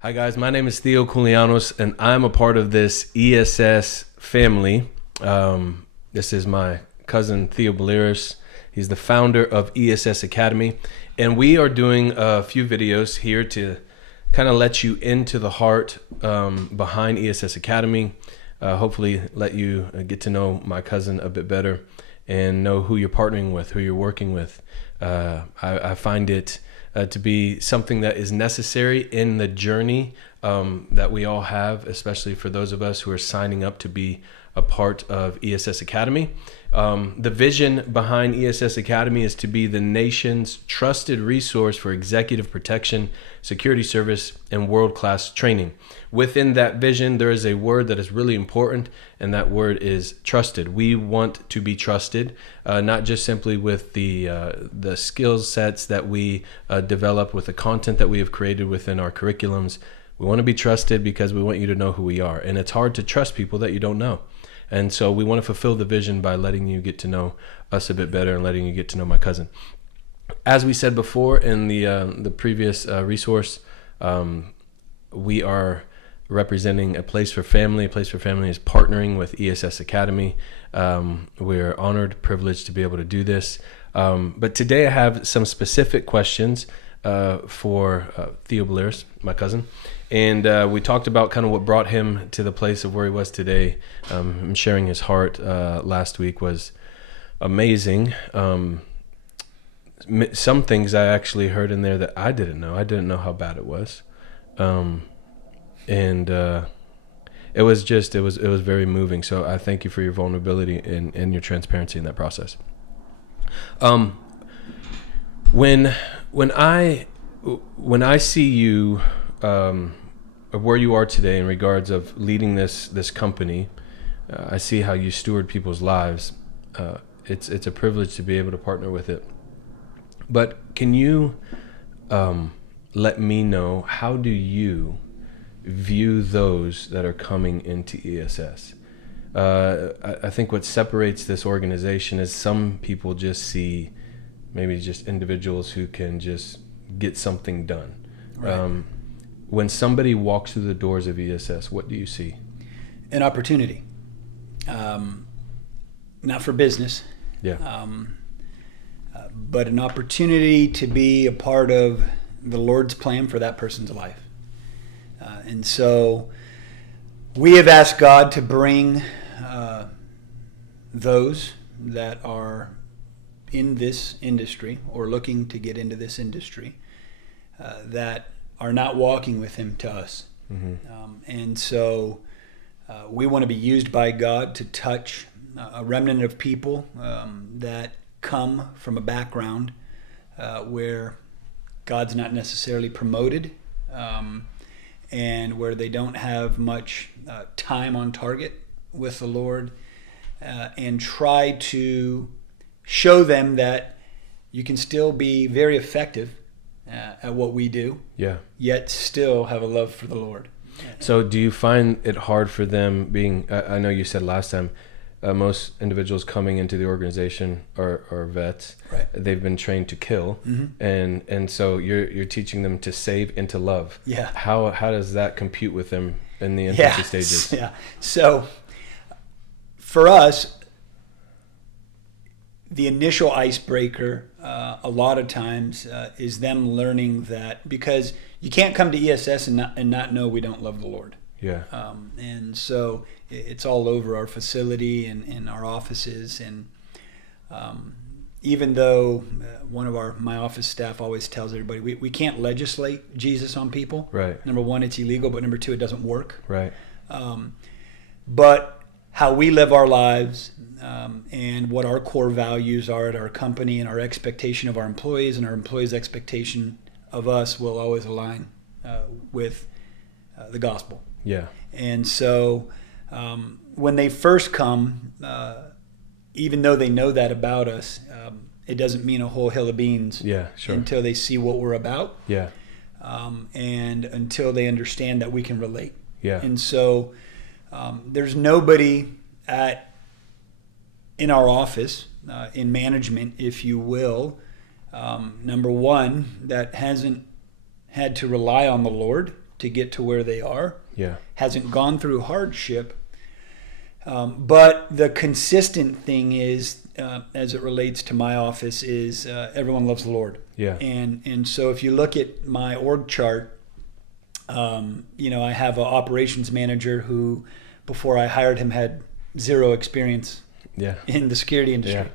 Hi guys, my name is Theo and I'm a part of this ESS family. This is my cousin Theo Billiris. He's the founder of ESS Academy, and we are doing a few videos here to kind of let you into the heart behind ESS Academy. Hopefully let you get to know my cousin a bit better and know who you're partnering with, who you're working with. I find it to be something that is necessary in the journey that we all have, especially for those of us who are signing up to be a part of ESS Academy. The vision behind ESS Academy is to be the nation's trusted resource for executive protection, security service, and world-class training. Within that vision, there is a word that is really important, and that word is trusted. We want to be trusted, not just simply with the skill sets that we develop, with the content that we have created within our curriculums. We want to be trusted because we want you to know who we are, and it's hard to trust people that you don't know. And so we want to fulfill the vision by letting you get to know us a bit better and letting you get to know my cousin. As we said before in the previous resource, we are representing a place for family. A place for family is partnering with ESS Academy. We're honored, privileged to be able to do this. But today I have some specific questions for Theo Billiris, my cousin. And we talked about kind of what brought him to the place of where he was today. Him sharing his heart last week was amazing. Some things I actually heard in there that I didn't know. I didn't know how bad it was. And it was very moving. So I thank you for your vulnerability and your transparency in that process. When I see you where you are today in regards of leading this company, I see how you steward people's lives. It's a privilege to be able to partner with it. But can you let me know, how do you view those that are coming into ESS? I think what separates this organization is some people just see maybe just individuals who can just get something done. Right. When somebody walks through the doors of ESS, what do you see? An opportunity. Not for business. Yeah. But an opportunity to be a part of the Lord's plan for that person's life. And so we have asked God to bring those that are in this industry or looking to get into this industry that are not walking with Him to us. Mm-hmm. And so we want to be used by God to touch a remnant of people that come from a background where God's not necessarily promoted, and where they don't have much time on target with the Lord, and try to show them that you can still be very effective at what we do, yet still have a love for the Lord. So do you find it hard for them being, I know you said last time, most individuals coming into the organization are vets. Right. They've been trained to kill, mm-hmm. and so you're teaching them to save and to love. Yeah. How does that compute with them in the infancy stages? Yeah. So for us, the initial icebreaker a lot of times is them learning that, because you can't come to ESS and not know we don't love the Lord. Yeah. And so it's all over our facility and in our offices. And even though one of my office staff always tells everybody we can't legislate Jesus on people. Right. Number one, it's illegal, but number two, it doesn't work. Right. But how we live our lives and what our core values are at our company and our expectation of our employees and our employees' expectation of us will always align with the gospel. Yeah. And so when they first come, even though they know that about us, it doesn't mean a whole hill of beans. Yeah, sure. Until they see what we're about. Yeah. And until they understand that we can relate. Yeah. And so there's nobody in our office, in management, if you will, number one, that hasn't had to rely on the Lord to get to where they are. Yeah. Hasn't gone through hardship. But the consistent thing is, as it relates to my office, is everyone loves the Lord. Yeah. And so if you look at my org chart, I have an operations manager who, before I hired him, had zero experience in the security industry. Yeah.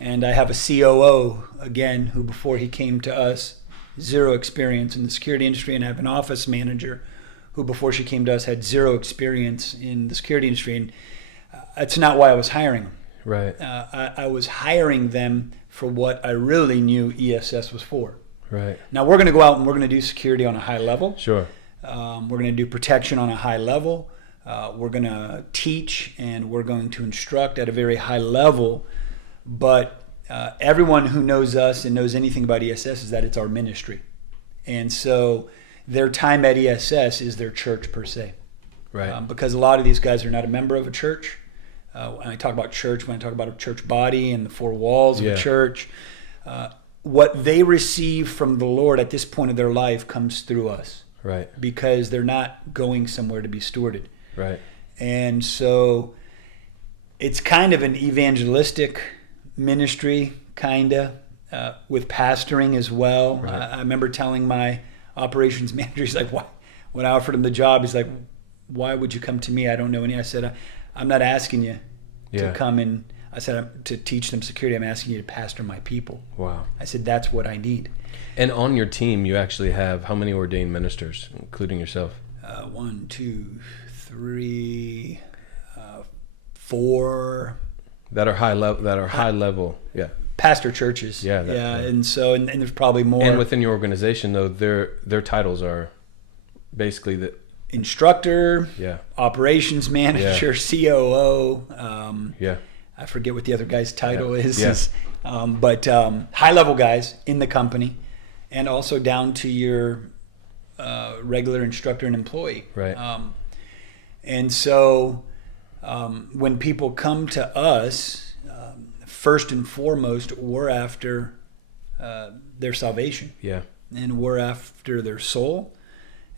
And I have a COO, again, who before he came to us, zero experience in the security industry. And I have an office manager who before she came to us had zero experience in the security industry. And that's not why I was hiring them. Right. I was hiring them for what I really knew ESS was for. Right. Now we're going to go out and we're going to do security on a high level. Sure. We're going to do protection on a high level. We're going to teach and we're going to instruct at a very high level. But everyone who knows us and knows anything about ESS is that it's our ministry. And so their time at ESS is their church per se. Right. Because a lot of these guys are not a member of a church. When I talk about church, when I talk about a church body and the four walls of a church, what they receive from the Lord at this point of their life comes through us. Right. Because they're not going somewhere to be stewarded. Right. And so it's kind of an evangelistic ministry, with pastoring as well. Right. I remember telling my operations manager, he's like, why? When I offered him the job, he's like, why would you come to me? I don't know any. I said, I'm not asking you to come in. I said, to teach them security. I'm asking you to pastor my people. Wow. I said, that's what I need. And on your team, you actually have how many ordained ministers, including yourself? 1, 2, 3, 4. That are high level. Yeah. Pastor churches. Yeah. And so, and there's probably more. And within your organization, though, their titles are basically the instructor, operations manager, COO. I forget what the other guy's title is. But high-level guys in the company, and also down to your regular instructor and employee. Right. And so when people come to us, first and foremost, we're after their salvation. Yeah. And we're after their soul.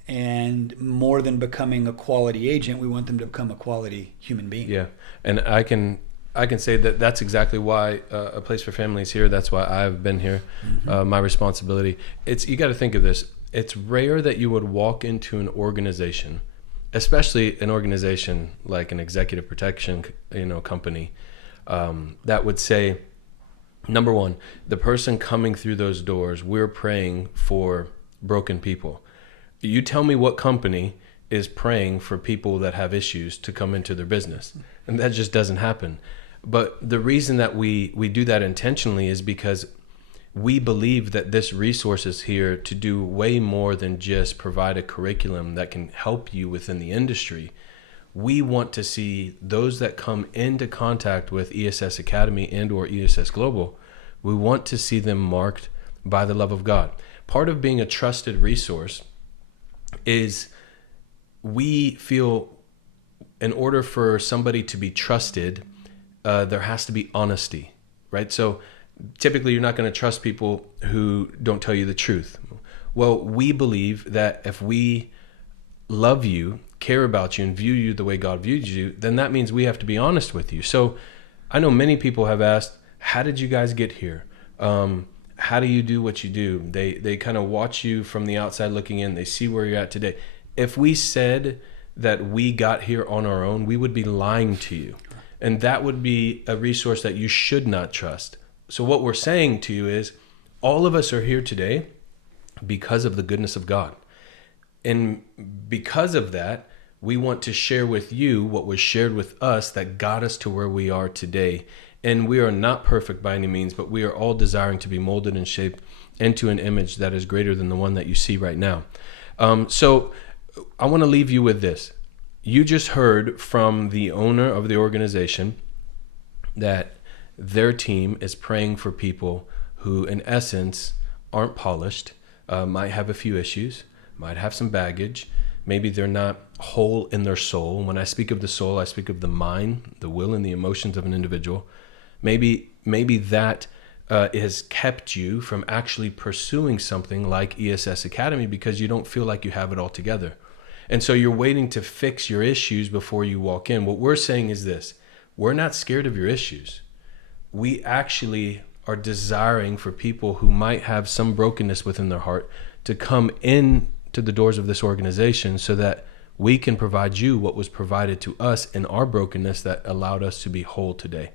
And more than becoming a quality agent, we want them to become a quality human being. Yeah. And I can say that that's exactly why A Place for Family is here. That's why I've been here. Mm-hmm. My responsibility. You got to think of this. It's rare that you would walk into an organization, especially an organization like an executive protection, company, that would say, number one, the person coming through those doors, we're praying for broken people. You tell me what company is praying for people that have issues to come into their business, and that just doesn't happen. But the reason that we do that intentionally is because we believe that this resource is here to do way more than just provide a curriculum that can help you within the industry. We want to see those that come into contact with ESS Academy and or ESS Global, we want to see them marked by the love of God. Part of being a trusted resource is we feel in order for somebody to be trusted, there has to be honesty, right? So typically you're not going to trust people who don't tell you the truth. Well, we believe that if we love you, care about you, and view you the way God views you, then that means we have to be honest with you. So I know many people have asked, how did you guys get here? How do you do what you do? They kind of watch you from the outside looking in. They see where you're at today. If we said that we got here on our own, we would be lying to you. And that would be a resource that you should not trust. So what we're saying to you is all of us are here today because of the goodness of God. And because of that, we want to share with you what was shared with us that got us to where we are today. And we are not perfect by any means, but we are all desiring to be molded and shaped into an image that is greater than the one that you see right now. So I want to leave you with this. You just heard from the owner of the organization that their team is praying for people who, in essence, aren't polished, might have a few issues, might have some baggage. Maybe they're not whole in their soul. When I speak of the soul, I speak of the mind, the will, and the emotions of an individual. Maybe that has kept you from actually pursuing something like ESS Academy because you don't feel like you have it all together. And so you're waiting to fix your issues before you walk in. What we're saying is this: we're not scared of your issues. We actually are desiring for people who might have some brokenness within their heart to come in to the doors of this organization so that we can provide you what was provided to us in our brokenness that allowed us to be whole today.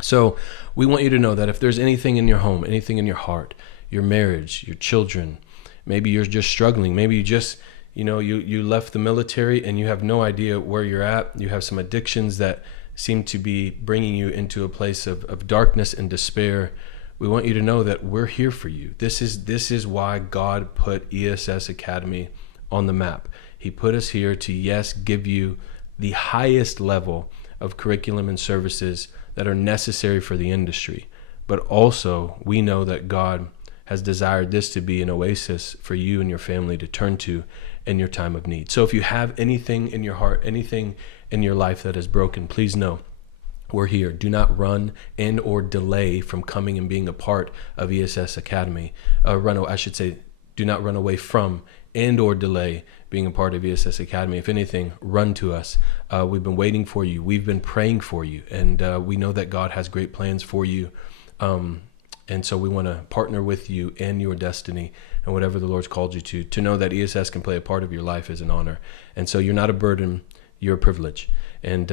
So we want you to know that if there's anything in your home, anything in your heart, your marriage, your children, maybe you're just struggling, maybe you just, you left the military and you have no idea where you're at, you have some addictions that seem to be bringing you into a place of darkness and despair, we want you to know that we're here for you. This is why God put ESS Academy on the map. He put us here to, yes, give you the highest level of curriculum and services that are necessary for the industry. But also, we know that God has desired this to be an oasis for you and your family to turn to in your time of need. So if you have anything in your heart, anything in your life that is broken, please know we're here. Do not run and or delay from coming and being a part of ESS Academy. Do not run away from and or delay being a part of ESS Academy. If anything, run to us. We've been waiting for you. We've been praying for you. And we know that God has great plans for you. And so we want to partner with you in your destiny and whatever the Lord's called you to know that ESS can play a part of your life is an honor. And so you're not a burden, you're a privilege. And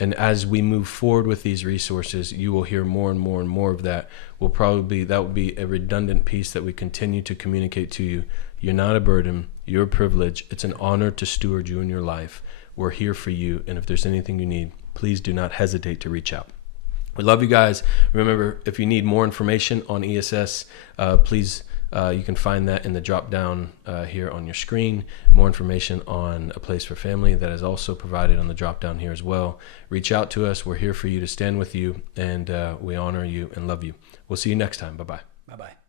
as we move forward with these resources, you will hear more and more and more of that. That will be a redundant piece that we continue to communicate to you. You're not a burden, you're a privilege. It's an honor to steward you in your life. We're here for you. And if there's anything you need, please do not hesitate to reach out. We love you guys. Remember, if you need more information on ESS, please, you can find that in the drop down here on your screen. More information on A Place for Family that is also provided on the drop down here as well. Reach out to us. We're here for you to stand with you, and we honor you and love you. We'll see you next time. Bye-bye. Bye-bye.